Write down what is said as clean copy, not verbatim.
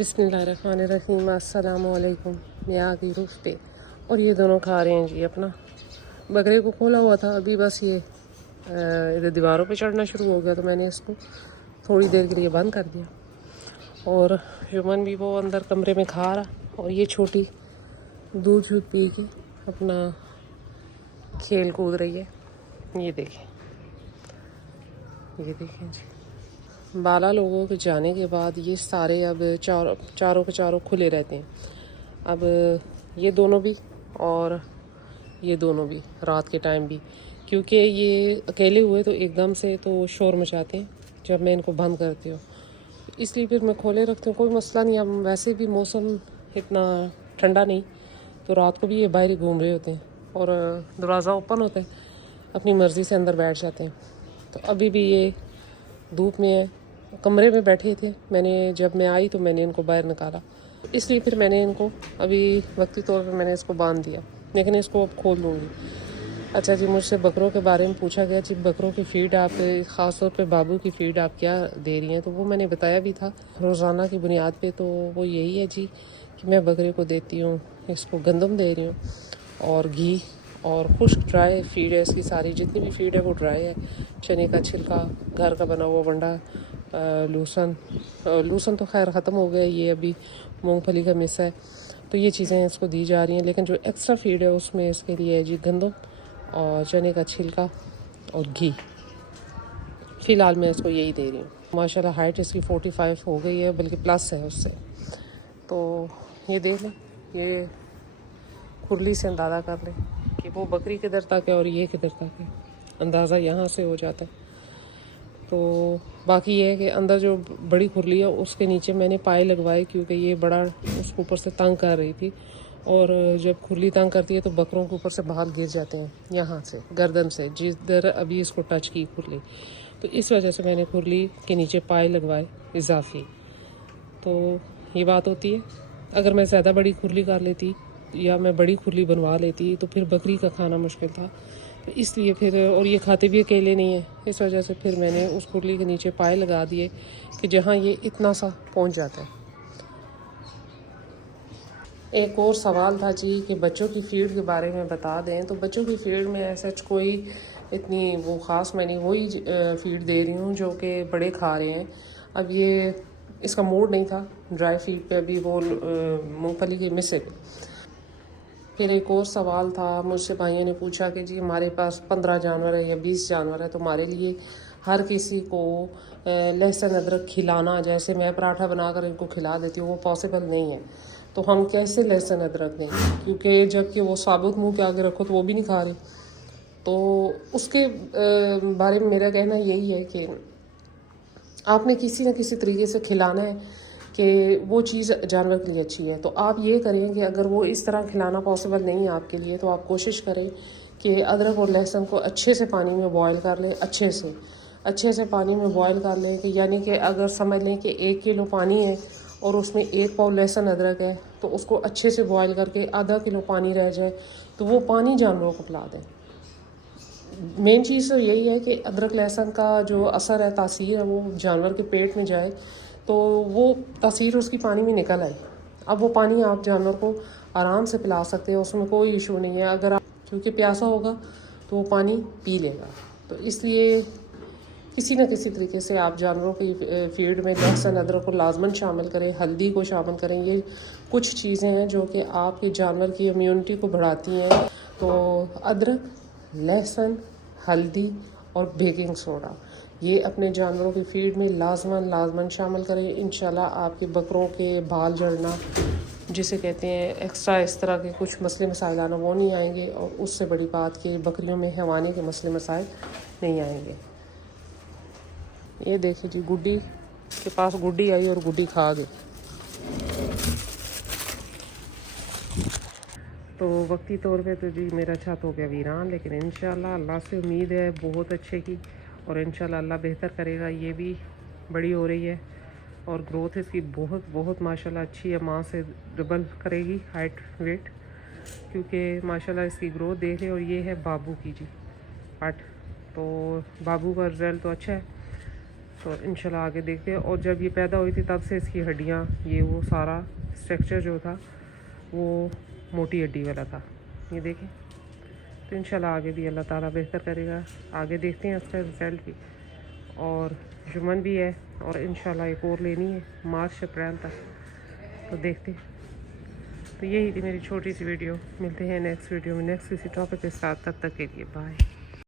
बिस्मिल्लाहिर्रहमानिर्रहीम। अस्सलामु अलैकुम। मैं आ गई रूफ़ पे और ये दोनों खा रहे हैं जी अपना। बकरे को खोला हुआ था, अभी बस ये इधर दीवारों पे चढ़ना शुरू हो गया तो मैंने इसको थोड़ी देर के लिए बंद कर दिया। और युमन भी वो अंदर कमरे में खा रहा और ये छोटी दूध शूध पी के अपना खेल कूद रही है। ये देखें जी। बाला लोगों के जाने के बाद ये सारे अब चारों के चारों खुले रहते हैं। अब ये दोनों भी और ये दोनों भी रात के टाइम भी, क्योंकि ये अकेले हुए तो एकदम से तो शोर मचाते हैं जब मैं इनको बंद करती हूँ, इसलिए फिर मैं खोले रखती हूँ। कोई मसला नहीं। अब वैसे भी मौसम इतना ठंडा नहीं, तो रात को भी ये बाहर ही घूम रहे होते हैं और दरवाज़ा ओपन होता है, अपनी मर्ज़ी से अंदर बैठ जाते हैं। तो अभी भी ये धूप में है, कमरे में बैठे थे। जब मैं आई तो मैंने इनको बाहर निकाला, इसलिए फिर मैंने इनको अभी वक्ती तौर पर मैंने इसको बांध दिया, लेकिन इसको अब खोल दूँगी। अच्छा जी, मुझसे बकरों के बारे में पूछा गया जी, बकरों की फ़ीड आप ख़ास तौर पे बाबू की फ़ीड आप क्या दे रही हैं? तो वो मैंने बताया भी था रोज़ाना की बुनियाद पे। तो वो यही है जी कि मैं बकरे को देती हूँ, इसको गंदम दे रही हूँ और घी और खुश्क ड्राई फ़ीड है इसकी। सारी जितनी भी फ़ीड है वो ड्राई है। चने का छिलका, घर का बना हुआ वंडा, लूसन तो खैर ख़त्म हो गया, ये अभी मूंगफली का मिस है। तो ये चीज़ें इसको दी जा रही हैं, लेकिन जो एक्स्ट्रा फ़ीड है उसमें इसके लिए है जी गंदम और चने का छिलका और घी। फ़िलहाल मैं इसको यही दे रही हूँ। माशाल्लाह हाइट इसकी 45 हो गई है, बल्कि प्लस है उससे। तो ये देख लें, ये खुरली से अंदाज़ा कर लें कि वो बकरी किधर तक है और ये किधर तक है, अंदाज़ा यहाँ से हो जाता है। तो बाकी ये है कि अंदर जो बड़ी खुरली है उसके नीचे मैंने पाए लगवाए, क्योंकि ये बड़ा उसके ऊपर से तंग कर रही थी। और जब खुरली तंग करती है तो बकरों के ऊपर से बाल गिर जाते हैं, यहाँ से गर्दन से, जिधर अभी इसको टच की खुरली। तो इस वजह से मैंने खुरली के नीचे पाए लगवाए इजाफी। तो ये बात होती है। अगर मैं ज़्यादा बड़ी खुरली कर लेती या मैं बड़ी खुरली बनवा लेती तो फिर बकरी का खाना मुश्किल था। तो इसलिए फिर, और ये खाते भी अकेले नहीं है, इस वजह से फिर मैंने उस खुरली के नीचे पाए लगा दिए कि जहाँ ये इतना सा पहुँच जाता है। एक और सवाल था जी कि बच्चों की फ़ीड के बारे में बता दें। तो बच्चों की फ़ीड में ऐसा कोई इतनी वो ख़ास मैं नहीं वही फ़ीड दे रही हूँ जो कि बड़े खा रहे हैं। अब ये इसका मूड नहीं था ड्राई फीड पे, अभी वो मूंगफली के मिस है। फिर एक और सवाल था, मुझसे भाइयों ने पूछा कि जी हमारे पास 15 जानवर है या 20 जानवर है, तो हमारे लिए हर किसी को लहसुन अदरक खिलाना, जैसे मैं पराठा बनाकर इनको खिला देती हूँ, वो पॉसिबल नहीं है। तो हम कैसे लहसुन अदरक दें, क्योंकि जबकि वो साबुत मुंह के आगे रखो तो वो भी नहीं खा रहे। तो उसके बारे में मेरा कहना यही है कि आपने किसी न किसी तरीके से खिलाना है कि वो चीज़ जानवर के लिए अच्छी है। तो आप ये करें कि अगर वो इस तरह खिलाना पॉसिबल नहीं है आपके लिए, तो आप कोशिश करें कि अदरक और लहसुन को अच्छे से पानी में बॉयल कर लें, अच्छे से पानी में बॉयल कर लें। कि यानी कि अगर समझ लें कि 1 किलो पानी है और उसमें 1 पाव लहसुन अदरक है, तो उसको अच्छे से बॉयल करके आधा किलो पानी रह जाए तो वो पानी जानवरों को पिला दें। मेन चीज़ तो यही है कि अदरक लहसुन का जो असर है, तासीर है, वो जानवर के पेट में जाए तो वो तासीर उसकी पानी में निकल आए। अब वो पानी आप जानवर को आराम से पिला सकते हैं, उसमें कोई इशू नहीं है। अगर आप क्योंकि प्यासा होगा तो वो पानी पी लेगा। तो इसलिए किसी न किसी तरीके से आप जानवरों की फीड में लहसुन अदरक को लाजमन शामिल करें, हल्दी को शामिल करें। ये कुछ चीज़ें हैं जो कि आपके जानवर की इम्यूनिटी को बढ़ाती हैं। तो अदरक, लहसुन, हल्दी और बेकिंग सोडा, ये अपने जानवरों की फीड में लाजमन शामिल करें। इंशाल्लाह आपके बकरों के बाल झड़ना, जिसे कहते हैं एक्स्ट्रा इस तरह के कुछ मसले मसाइल आना, वो नहीं आएंगे। और उससे बड़ी बात कि बकरियों में हैवानी के मसले मसाइल नहीं आएंगे। ये देखिए जी, गुड्डी के पास गुड्डी आई और गुड्डी खा गई। तो वक्ती तौर पे तो जी मेरा छत हो गया वीरान, लेकिन इंशाल्लाह अल्लाह से उम्मीद है बहुत अच्छे की, और इंशाल्लाह अल्लाह बेहतर करेगा। ये भी बड़ी हो रही है और ग्रोथ इसकी बहुत माशाल्लाह अच्छी है, माँ से डबल करेगी हाइट वेट, क्योंकि माशाल्लाह इसकी ग्रोथ देख लें। और ये है बाबू की जी पाट, तो बाबू का रिज़ल्ट तो अच्छा है। तो इंशाल्लाह आगे देखते हैं। और जब ये पैदा हुई थी तब से इसकी हड्डियाँ, ये वो सारा स्ट्रक्चर जो था वो मोटी हड्डी वाला था, ये देखें। तो इंशाल्लाह आगे भी अल्लाह ताला बेहतर करेगा, आगे देखते हैं उसका रिज़ल्ट भी। और जुमन भी है और इंशाल्लाह एक और लेनी है मार्च अप्रैल तक, तो देखते हैं। तो यही थी मेरी छोटी सी वीडियो। मिलते हैं नेक्स्ट वीडियो में नेक्स्ट किसी टॉपिक के साथ, तब तक के लिए बाय।